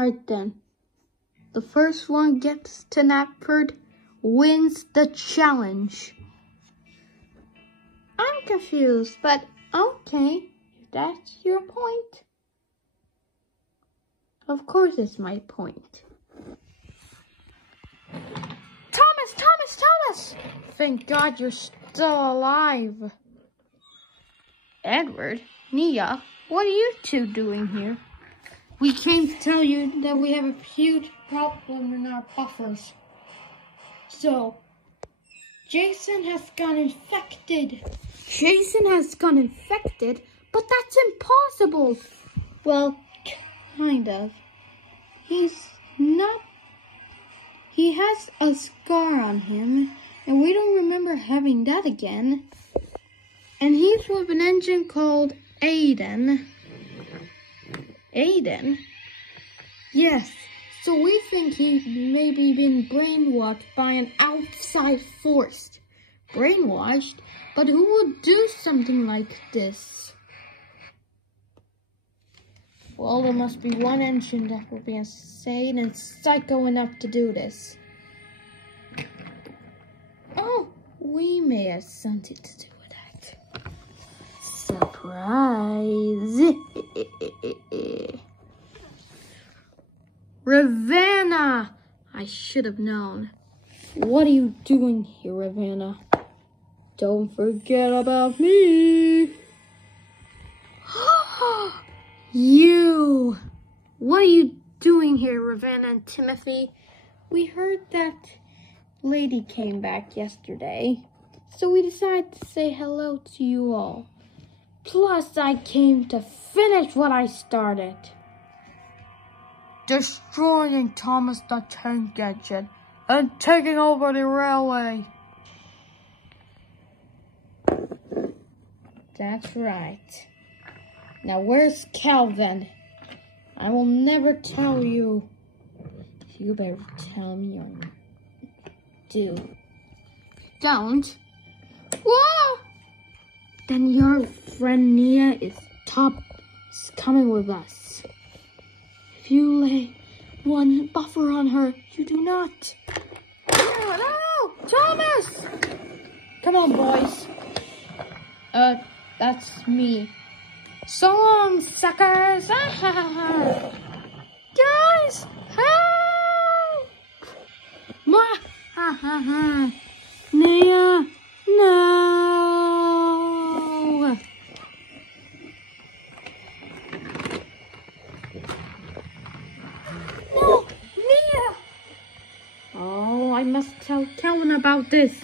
Alright then. The first one gets to Knapford wins the challenge. I'm confused, but okay, if that's your point. Of course it's my point. Thomas! Thank God you're still alive. Edward, Nia, what are you two doing here? We came to tell you that we have a huge problem in our buffers. So, Jason has gone infected, but that's impossible. Well, kind of. He has a scar on him, and we don't remember having that again. And he's with an engine called Aiden. Aiden? Yes, so we think he maybe been brainwashed by an outside force. Brainwashed? But who would do something like this? Well, there must be one engine that will be insane and psycho enough to do this. Oh, we may have something to do with that. Surprise! Ravenna! I should have known. What are you doing here, Ravenna? Don't forget about me. You! What are you doing here, Ravenna and Timothy? We heard that lady came back yesterday, so we decided to say hello to you all. Plus, I came to finish what I started. Destroying Thomas the Tank Engine and taking over the railway. That's right. Now where's Calvin? I will never tell you. You better tell me or do. Don't. Whoa! Then your friend Nia is coming with us. If you lay one buffer on her, you do not. No! Thomas! Come on, boys. That's me. So long, suckers! Guys, help! Nia, no! No, Nia! Oh, I must tell Calvin about this.